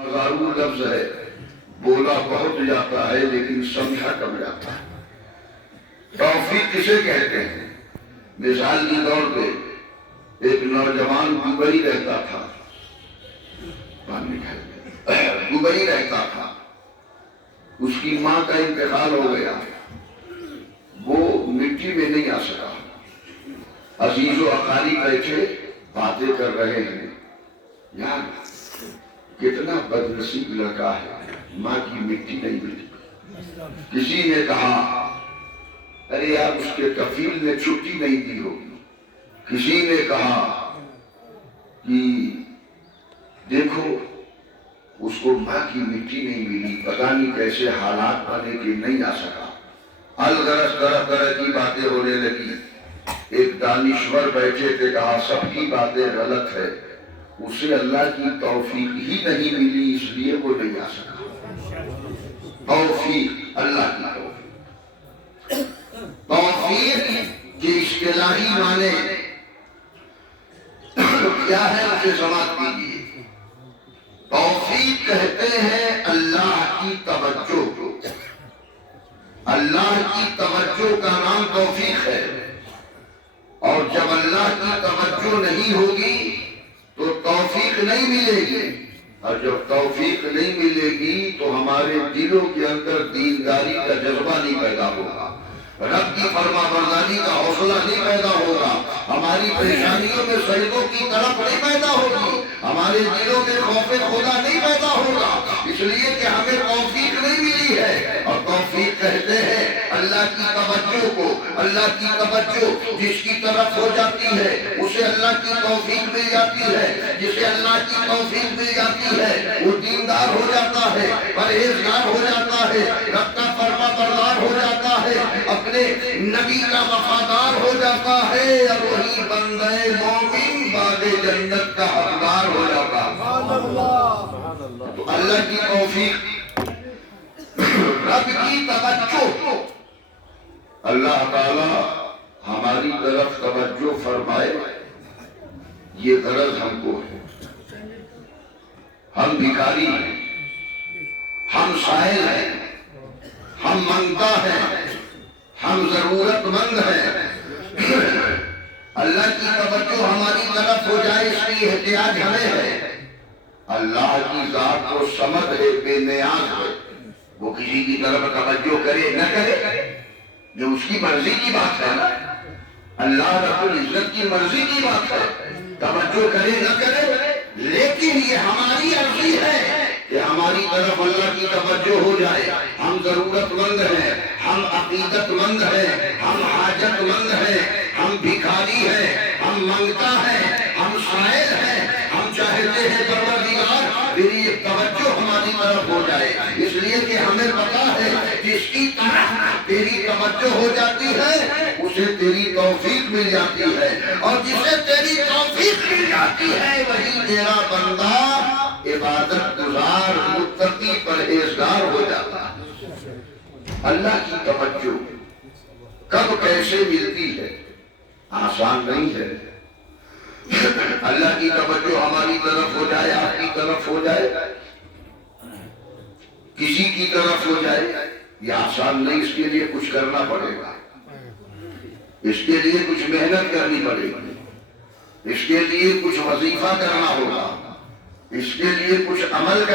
ہزاروں لفظ ہے، بولا بہت جاتا ہے لیکن سمجھا کم جاتا ہے۔ توفیق کسے کہتے ہیں؟ مثال کے طور پہ ایک نوجوان دبئی رہتا تھا، دبئی رہتا تھا، اس کی ماں کا انتقال ہو گیا، وہ مٹی میں نہیں آ سکا۔ عزیز و اقارب بیٹھے باتیں کر رہے ہیں، یار کتنا بد نصیب لڑکا ہے، ماں کی مٹی نہیں ملی۔ کسی نے کہا ارے یار اس کے کفیل نے چھٹی نہیں دی ہوگی۔ کسی نے کہا کہ دیکھو اس کو ماں کی مٹی نہیں ملی، پتہ نہیں کیسے حالات بنے کہ نہیں آ سکا۔ الغرض طرح طرح کی باتیں ہونے لگی۔ ایک دانشور بیٹھے تھے، کہا سب کی باتیں غلط ہے، اسے اللہ کی توفیق ہی نہیں ملی اس لیے وہ نہیں آ سکا۔ توفیق، اللہ کی توفیق۔ توفیق کی اصطلاحی معنی کیا ہے اسے سماعت کیجیے۔ توفیق کہتے ہیں اللہ کی توجہ۔ اللہ کی توجہ کا نام توفیق ہے، اور جب اللہ کی توجہ نہیں ہوگی تو توفیق نہیں ملے گی، اور جب توفیق نہیں ملے گی تو ہمارے دلوں کے اندر دینداری کا جذبہ نہیں پیدا ہوگا، رب کی فرما برداری کا حوصلہ نہیں پیدا ہوگا، ہماری پریشانیوں میں سجدوں کی طرف نہیں پیدا ہوگی، ہمارے دلوں میں خوف خدا نہیں پیدا ہوگا، اس لیے کہ ہمیں توفیق نہیں ملی ہے۔ اور توفیق کہتے ہیں اللہ کی توجہ کو۔ اللہ کی توجہ جس کی طرف ہو جاتی ہے اسے اللہ کی توفیق مل جاتی ہے، جسے اللہ کی توفیق مل جاتی ہے وہ دیندار ہو جاتا ہے، پرہیزگار ہو جاتا ہے، رب کا فرما بردار ہو جاتا ہے، اپنے نبی کا وفادار ہو جاتا ہے، اور وہی بندہ مومن باغ جنت کا حقدار ہو جاتا ہے۔ تو اللہ کی توفیق، رب کی توجہ، اللہ تعالی ہماری طرف توجہ فرمائے، یہ غرض ہم کو ہے۔ ہم بھکاری ہیں، ہم سائل ہیں، ہم منگتا ہیں، ہم ضرورت مند ہیں۔ اللہ کی توجہ ہماری طرف ہو جائے اس کی احتیاج ہمیں ہے۔ اللہ کی ذات و صمد ہے، بے نیاز ہے، وہ کسی کی طرف توجہ کرے نہ کرے یہ اس کی مرضی کی بات ہے نا، اللہ رب العزت کی مرضی کی بات ہے، توجہ کرے نہ کرے، لیکن یہ ہماری عرضی ہے کہ ہماری طرف اللہ کی توجہ ہو جائے۔ ہم ضرورت مند ہیں، ہم عقیدت مند ہیں، ہم حاجت مند ہیں، ہم بھکاری ہیں، ہم منگتا ہیں، ہم سائل ہیں، ہم چاہتے ہیں پروردگار تیری توجہ ہماری طرف ہو جائے، اس لیے کہ ہمیں پتا ہے جس کی طرف تیری توجہ ہو جاتی ہے اسے تیری توفیق مل جاتی ہے، اور جسے تیری توفیق مل جاتی ہے وہی تیرا بندہ عبادت گزار، متقی، پرہیزگار ہو جاتا ہے۔ اللہ کی توجہ کب کیسے ملتی ہے آسان نہیں ہے۔ اللہ کی توجہ ہماری طرف ہو جائے، آپ کی طرف ہو جائے، کسی کی طرف ہو جائے، یہ آسان نہیں، اس کے لیے کچھ کرنا پڑے گا، اس کے لیے کچھ محنت کرنی پڑے گی، اس کے لیے کچھ وظیفہ کرنا ہوگا، اس کے لیے کچھ عمل